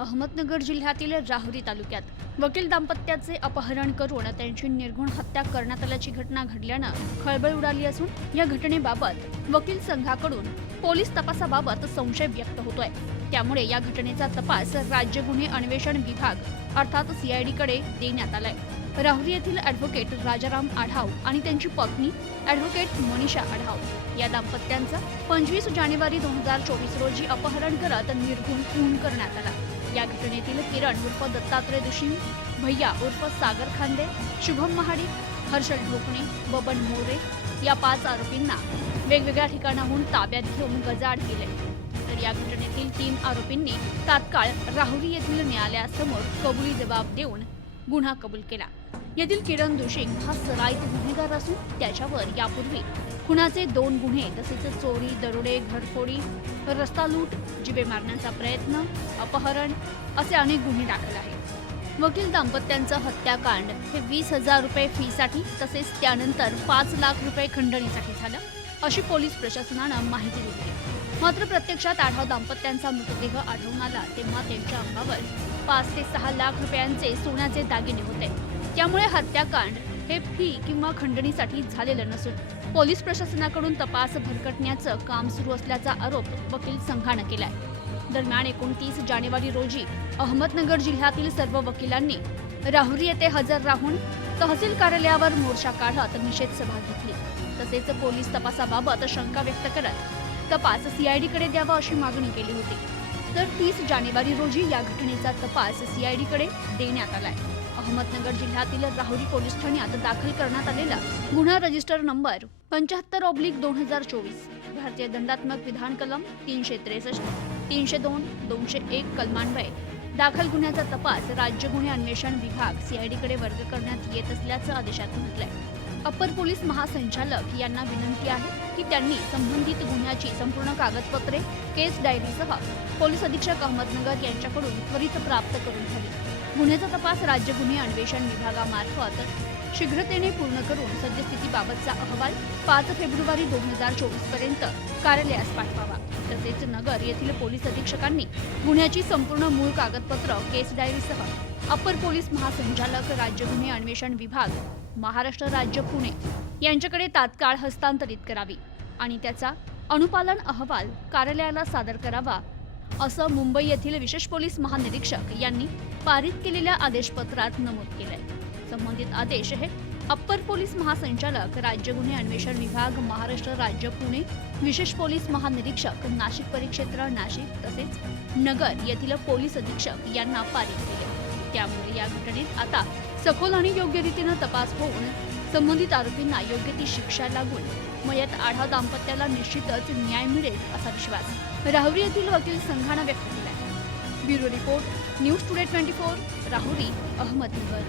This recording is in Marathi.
अहमदनगर जिल्ह्यातील राहुरी तालुक्यात वकील दाम्पत्याचे अपहरण करून त्यांची निर्घुण हत्या करण्यात आल्याची घटना घडल्यानं खळबळ उडाली असून या घटनेबाबत वकील संघाकडून पोलीस तपासाबाबत संशय व्यक्त होतोय. त्यामुळे या घटनेचा तपास राज्य गुन्हे अन्वेषण विभाग अर्थात सीआयडीकडे देण्यात आलाय. राहुरी येथील ॲडव्होकेट राजाराम आढाव आणि त्यांची पत्नी ॲडव्होकेट मनीषा आढाव. या दाम्पत्यांचा पंचवीस जानेवारी दोन हजार चोवीस रोजी अपहरण करत निर्घुण खून करण्यात आला. या घटनेतील किरण उर्फ दत्तात्रय दुशिम भैया उर्फ सागर खांदे शुभम महाडिक हर्षल ढोकणे बबन मोरे या पाच आरोपींना वेगवेगळ्या ठिकाणाहून ताब्यात घेऊन गजाड केले. तर या घटनेतील तीन आरोपींनी तात्काळ राहुरी येथील न्यायालयासमोर कबुली जबाब देऊन गुन्हा कबूल केला. येथील किरण दुशिंग हा सराईत गुन्हेगार असून त्याच्यावर यापूर्वी खुनाचे दोन गुन्हे तसेच चोरी दरोडे घरफोडी रस्ता लूट जिवे मारण्याचा प्रयत्न अपहरण असे अनेक गुन्हे दाखल आहेत. वकील दाम्पत्यांचं हत्याकांड हे वीस हजार रुपये फीसाठी तसेच त्यानंतर पाच लाख रुपये खंडणीसाठी झालं अशी पोलीस प्रशासनानं माहिती दिली मात्र प्रत्यक्षात आढाव दाम्पत्यांचा मृतदेह आढळून आला तेव्हा त्यांच्या अंगावर पाच ते सहा लाख रुपयांचे सोन्याचे दागिने होते. त्यामुळे हत्याकांड हे फी किंवा खंडणीसाठी झालेलं नसून पोलीस प्रशासनाकडून तपास भरकटण्याचं काम सुरू असल्याचा आरोप वकील संघानं केलाय. दरम्यान एकोणतीस जानेवारी रोजी अहमदनगर जिल्ह्यातील सर्व वकिलांनी राहुरी येथे हजर राहून तहसील कार्यालयावर मोर्चा काढत निषेध सभा घेतली. तसेच पोलीस तपासाबाबत शंका व्यक्त करत तपास सीआयडीकडे द्यावा अशी मागणी केली होती. तर तीस जानेवारी रोजी या घटनेचा तपास सीआयडीकडे देण्यात आलाय. अहमदनगर जिल्ह्यातील राहुरी पोलीस ठाण्यात दाखल करण्यात आलेला गुन्हा रजिस्टर नंबर पंच्याहत्तर ऑब्लिक दोन हजार चोवीस. भारतीय दंडात्मक विधान कलम तीनशे त्रेसष्ट तीनशे दोन दोनशे एक कलमान्वये. दाखल गुन्ह्याचा तपास राज्य गुन्हे अन्वेषण विभाग सीआयडीकडे वर्ग करण्यात येत असल्याचं आदेशात म्हटलंय. अप्पर पोलीस महासंचालक यांना विनंती आहे की त्यांनी संबंधित गुन्ह्याची संपूर्ण कागदपत्रे केस डायरीसह पोलीस अधीक्षक अहमदनगर यांच्याकडून त्वरित प्राप्त करून घ्यावी. गुन्ह्याचा तपास राज्य गुन्हे अन्वेषण विभागामार्फत शीघ्रतेने पूर्ण करून सद्यस्थितीबाबतचा अहवाल पाच फेब्रुवारी दोन हजार चोवीसपर्यंत कार्यालयास पाठवावा. तसेच नगर येथील पोलीस अधीक्षकांनी गुन्ह्याची संपूर्ण मूळ कागदपत्र केस डायरीसह अप्पर पोलीस महासंचालक राज्य गुन्हे अन्वेषण विभाग महाराष्ट्र राज्य पुणे यांच्याकडे तात्काळ हस्तांतरित करावी आणि त्याचा अनुपालन अहवाल कार्यालयाला सादर करावा असं मुंबई येथील विशेष पोलीस महानिरीक्षक यांनी पारित केलेल्या आदेशपत्रात नमूद केलंय. संबंधित आदेश हे अप्पर पोलीस महासंचालक राज्य गुन्हे अन्वेषण विभाग महाराष्ट्र राज्य पुणे विशेष पोलीस महानिरीक्षक नाशिक परिक्षेत्र नाशिक तसेच नगर येथील पोलीस अधीक्षक यांना पारित केले त्यामुळे या घटनेत आता सखोल आणि योग्य रीतीनं तपास होऊन संबंधित आरोपींना योग्य ती शिक्षा लागून मयत आढाव दाम्पत्याला निश्चितच न्याय मिळेल असा विश्वास राहुरी येथील वकील संघानं व्यक्त केला bureau report news today twenty four Rahuri Ahmednagar.